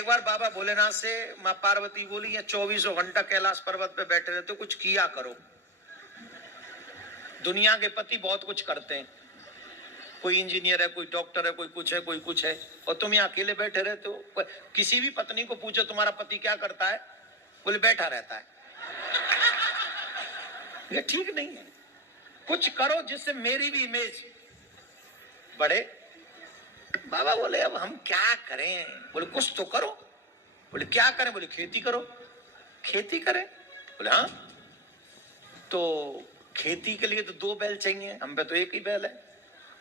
एक बार बाबा भोलेनाथ से माँ पार्वती बोली, ये 24 घंटा कैलाश पर्वत पे बैठे रहते हो, कुछ किया करो। दुनिया के पति बहुत कुछ करते हैं, कोई इंजीनियर है, कोई डॉक्टर है, कोई कुछ है, कोई कुछ है, और तुम यहाँ अकेले बैठे रहते हो। किसी भी पत्नी को पूछो तुम्हारा पति क्या करता है, बोले बैठा रहता है। ये ठीक नहीं है, कुछ करो जिससे मेरी भी इमेज बढ़े। बाबा बोले अब हम क्या करें, बोले कुछ तो करो। बोले क्या करें, बोले खेती करो। खेती करें, बोले हाँ। तो खेती के लिए तो 2 बैल चाहिए, हम पे तो एक ही बैल है।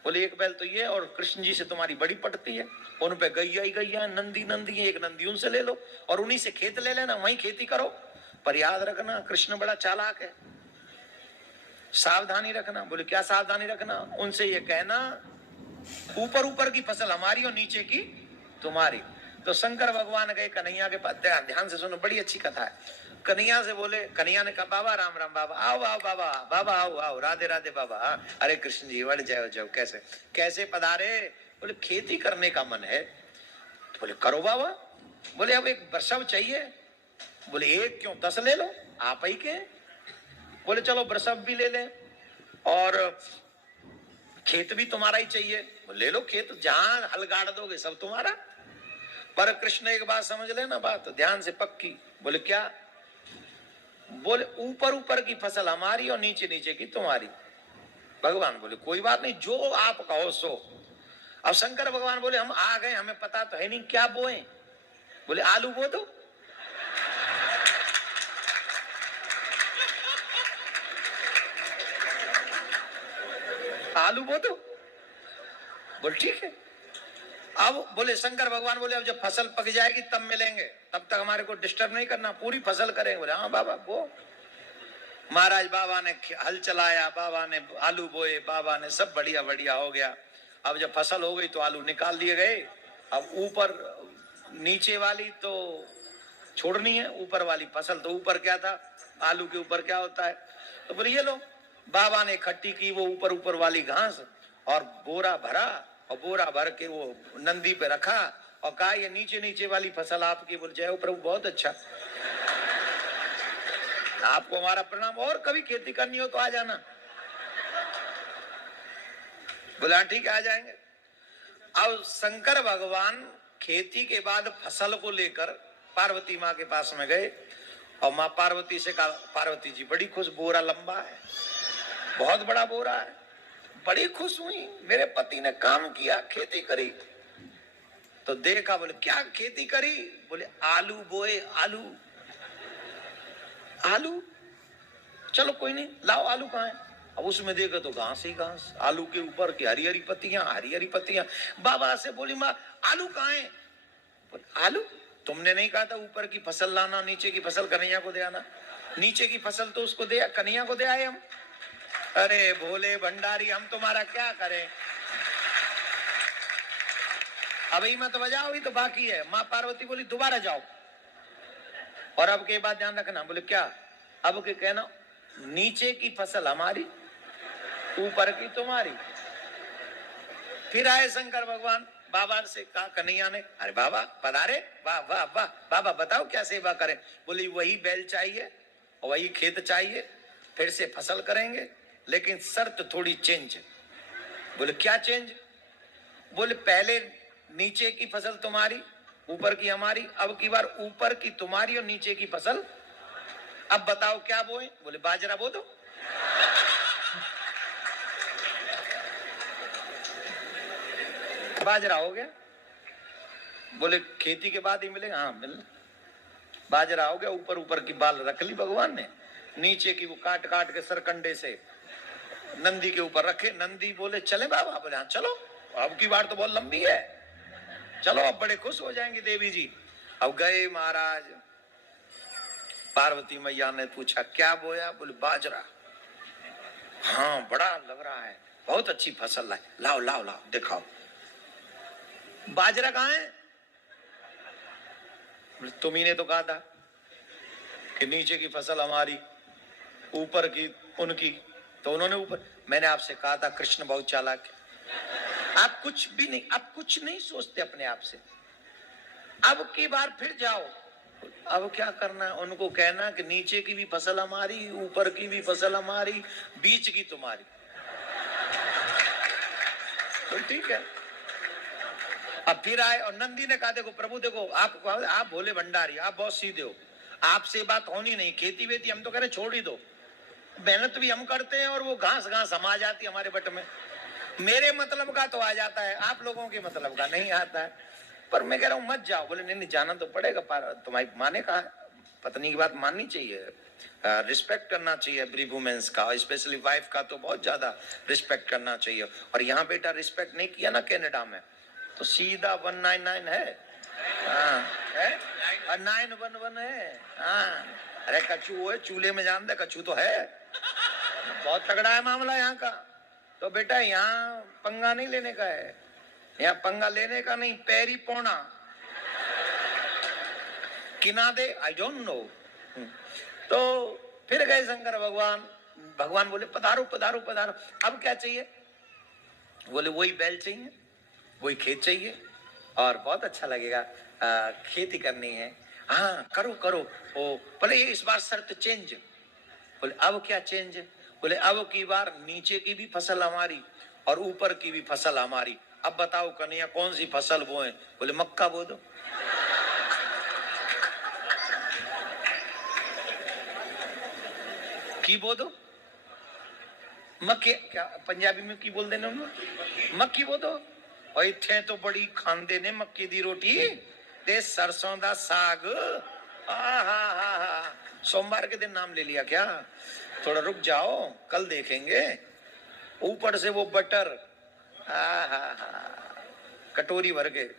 बोले एक बैल तो ये, और कृष्ण जी से तुम्हारी बड़ी पटती है, उन पे गैया ही गैया, नंदी नंदी है, एक नंदी उनसे ले लो और उन्हीं से खेत ले लेना, वहीं खेती करो। पर याद रखना कृष्ण बड़ा चालाक है, सावधानी रखना। बोले क्या सावधानी रखना, उनसे ये कहना ऊपर ऊपर की फसल हमारी और नीचे की तुम्हारी। तो शंकर भगवान गए कन्हैया के पास, ध्यान से सुनो, बड़ी अच्छी कथा है। कन्हैया से बोले, कन्हैया ने कहा बाबा राम राम, बाबा आओ आओ, बाबा बाबा आओ आओ, राधे राधे बाबा। अरे कृष्ण जी बढ़ जाओ जाओ, कैसे कैसे पधारे। बोले खेती करने का मन है। बोले करो बाबा। बोले अब एक वृषभ चाहिए। बोले एक क्यों, 10 ले लो, आप ही के। बोले चलो वृषभ भी ले लें और खेत भी तुम्हारा ही चाहिए। ले लो खेत, जहां हल गाड़ दोगे सब तुम्हारा। पर कृष्ण एक बात समझ लेना, बात ध्यान से पक्की। बोले क्या, बोले ऊपर ऊपर की फसल हमारी और नीचे नीचे की तुम्हारी। भगवान बोले कोई बात नहीं, जो आप कहो सो। अब शंकर भगवान बोले हम आ गए, हमें पता तो है नहीं क्या बोए। बोले आलू बो दो। आलू बो दो। बोले ठीक है। अब बोले शंकर भगवान बोले अब जब फसल पक जाएगी तब मिलेंगे, तब तक हमारे को डिस्टर्ब नहीं करना, पूरी फसल करेंगे। बोले हाँ बाबा वो। महाराज बाबा ने हल चलाया, बाबा ने आलू बोए, बाबा ने सब बढ़िया बढ़िया हो गया। अब जब फसल हो गई तो आलू निकाल दिए गए। अब ऊपर नीचे वाली तो छोड़नी है, ऊपर वाली फसल तो ऊपर क्या था, आलू के ऊपर क्या होता है। तो बोले ये लो। बाबा ने इकट्ठी की वो ऊपर ऊपर वाली घास और बोरा भरा, और बोरा भर के वो नंदी पे रखा और कहा ये नीचे नीचे वाली फसल आपकी। बोल जय प्रभु, बहुत अच्छा, आपको हमारा प्रणाम, और कभी खेती करनी हो तो आ जाना। बोला ठीक है आ जाएंगे। अब शंकर भगवान खेती के बाद फसल को लेकर पार्वती माँ के पास में गए और माँ पार्वती से कहा, पार्वती जी बड़ी खुश, बोरा लंबा है, बहुत बड़ा बोरा है। बड़ी खुश हुई, मेरे पति ने काम किया, खेती करी। तो देखा, बोले क्या खेती करी। बोले आलू बोए। आलू आलू, चलो कोई नहीं, लाओ आलू कहाँ है। अब उसमें देखो तो घास ही घास, आलू के ऊपर की हरी हरी पत्तियां, हरी हरी पत्तियां। बाबा से बोली माँ आलू कहाँ है। आलू, तुमने नहीं कहा था ऊपर की फसल लाना, नीचे की फसल कन्हैया को दे आना। नीचे की फसल तो उसको दे, कन्हैया को दे आए हम। अरे भोले भंडारी, हम तुम्हारा क्या करें। अभी मत बजाओ, ही तो बाकी है। माँ पार्वती बोली दोबारा जाओ, और अब के बाद ध्यान रखना। बोले क्या, अब के कहना नीचे की फसल हमारी, ऊपर की तुम्हारी। फिर आए शंकर भगवान, बाबा से कहा कन्हैया ने, अरे बाबा पधारे, वाह वाह वाह, बाबा बताओ क्या सेवा करें। बोली वही बैल चाहिए और वही खेत चाहिए, फिर से फसल करेंगे, लेकिन शर्त थोड़ी चेंज। बोले क्या चेंज। बोले पहले नीचे की फसल तुम्हारी, ऊपर की हमारी, अब की बार ऊपर की तुम्हारी और नीचे की फसल। अब बताओ क्या बोए। बोले बाजरा बो दो। बाजरा हो गया। बोले खेती के बाद ही मिलेगा, हाँ मिलना। बाजरा हो गया, ऊपर ऊपर की बाल रख ली भगवान ने, नीचे की वो काट काट के सरकंडे से नंदी के ऊपर रखे। नंदी बोले चले बाबा। बोले हाँ चलो, अब की बार तो बहुत लंबी है, चलो अब बड़े खुश हो जाएंगे देवी जी। अब गए महाराज, पार्वती मैया ने पूछा क्या बोया। बोले बाजरा। हाँ बड़ा लग रहा है, बहुत अच्छी फसल लाए, लाओ लाओ लाओ दिखाओ। बाजरा कहाँ है। तुम्ही ने तो कहा था कि नीचे की फसल हमारी, ऊपर की उनकी, तो उन्होंने ऊपर। मैंने आपसे कहा था कृष्ण बहुत चालाक है, आप कुछ भी नहीं, आप कुछ नहीं सोचते अपने आप से। अब की बार फिर जाओ। अब क्या करना है? उनको कहना कि नीचे की भी फसल हमारी, ऊपर की भी फसल हमारी, बीच की तुम्हारी। तो ठीक है। अब फिर आए और नंदी ने कहा देखो प्रभु देखो, आप भोले भंडारी, आप बहुत सीधे हो, आपसे बात होनी नहीं, खेती वेती हम तो कह रहे छोड़ ही दो, मेहनत भी हम करते हैं और वो घास घास हम आ जाती है हमारे बट में, मेरे मतलब का तो आ जाता है, आप लोगों के मतलब का नहीं आता है। पर मैं कह रहा हूं मत जाओ। बोले नहीं नहीं जाना तो पड़ेगा, तुम्हारी माँ ने कहा, पत्नी की बात माननी चाहिए, रिस्पेक्ट करना चाहिए एवरी वुमेन्स का, स्पेशली वाइफ का तो बहुत ज्यादा रिस्पेक्ट करना चाहिए। और यहाँ बेटा रिस्पेक्ट नहीं किया ना कनाडा में तो सीधा 199 है, हाँ है, और 911 है, हाँ। अरे कछू है, चूल्हे में जान दे, कछू तो है, बहुत तगड़ा है मामला यहाँ का। तो बेटा यहाँ पंगा नहीं लेने का है, यहाँ पंगा लेने का नहीं, पैरी पौना किना दे, आई डोंट नो। तो फिर गए शंकर भगवान, भगवान बोले पधारो पधारो पधारो, अब क्या चाहिए? बोले वही बैल चाहिए, वही खेत चाहिए और बहुत अच्छा लगेगा, खेती करनी है। हाँ करो करो। ओ बोले ये इस बार शर्त चेंज। बोले अब क्या चेंज? बोले अब की बार नीचे की भी फसल हमारी और ऊपर की भी फसल हमारी। अब बताओ कन्हैया कौन सी फसल बोए? बोले मक्का बो दो। की बो दो, मक्के, क्या पंजाबी में की बोल देने उन्होंने, मक्की बो दो। और इत्थे तो बड़ी खांदे ने मक्की दी रोटी ते सरसों दा साग। सोमवार के दिन नाम ले लिया क्या? थोड़ा रुक जाओ, कल देखेंगे। ऊपर से वो बटर, कटोरी भर के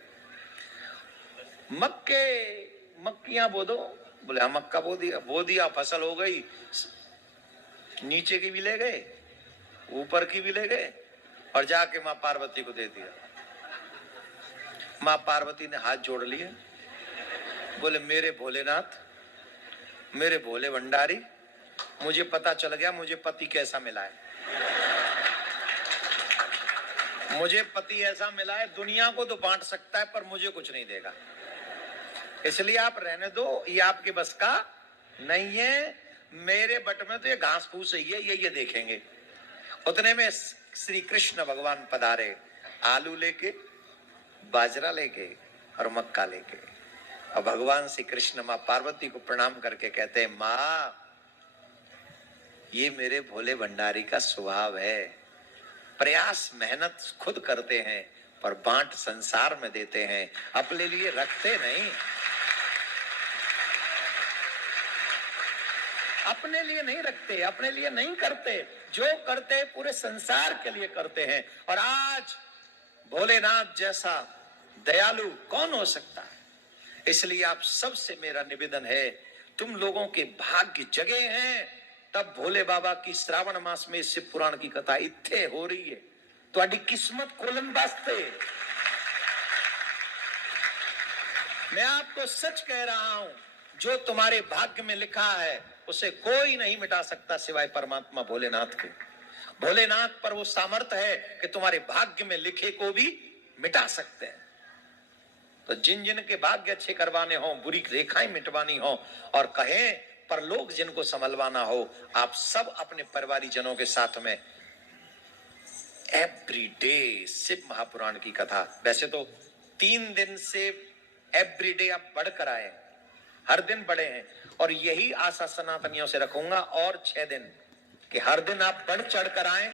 मक्के, मक्कियां बो दो। बोले हाँ मक्का बो दिया, फसल हो गई, नीचे की भी ले गए, ऊपर की भी ले गए और जाके माँ पार्वती को दे दिया। माँ पार्वती ने हाथ जोड़ लिए, बोले मेरे भोलेनाथ, मेरे भोले भंडारी, मुझे पता चल गया मुझे पति कैसा मिला है। मुझे पति ऐसा मिला है दुनिया को तो बांट सकता है पर मुझे कुछ नहीं देगा, इसलिए आप रहने दो, ये आपके बस का नहीं है। मेरे बट में तो ये घास फूस ही है, ये देखेंगे। उतने में श्री कृष्ण भगवान पधारे, आलू लेके, बाजरा लेके और मक्का लेके। और भगवान श्री कृष्ण माँ पार्वती को प्रणाम करके कहते हैं माँ ये मेरे भोले भंडारी का स्वभाव है, प्रयास मेहनत खुद करते हैं पर बांट संसार में देते हैं, अपने लिए रखते नहीं, अपने लिए नहीं रखते, अपने लिए नहीं करते, जो करते पूरे संसार के लिए करते हैं। और आज भोलेनाथ जैसा दयालु कौन हो सकता है? इसलिए आप सबसे मेरा निवेदन है, तुम लोगों के भाग्य जगे हैं तब भोले बाबा की श्रावण मास में शिव पुराण की कथा इत्थे हो रही है, तो अड़ी किस्मत खोलन वास्ते। मैं आपको सच कह रहा हूं, जो तुम्हारे भाग्य में लिखा है उसे कोई नहीं मिटा सकता सिवाय परमात्मा भोलेनाथ के। भोलेनाथ पर वो सामर्थ्य है कि तुम्हारे भाग्य में लिखे को भी मिटा सकते हैं। तो जिन जिन के भाग्य अच्छे करवाने हो, बुरी रेखाएं मिटवानी हो और कहें परलोक जिनको संभलवाना हो, आप सब अपने परिवारी जनों के साथ में एवरी डे शिव महापुराण की कथा। वैसे तो 3 दिन से एवरी डे आप बढ़कर आए, हर दिन बढ़े हैं, और यही आशा सनातनियों से रखूंगा और 6 दिन कि हर दिन आप बढ़ चढ़ कर आए।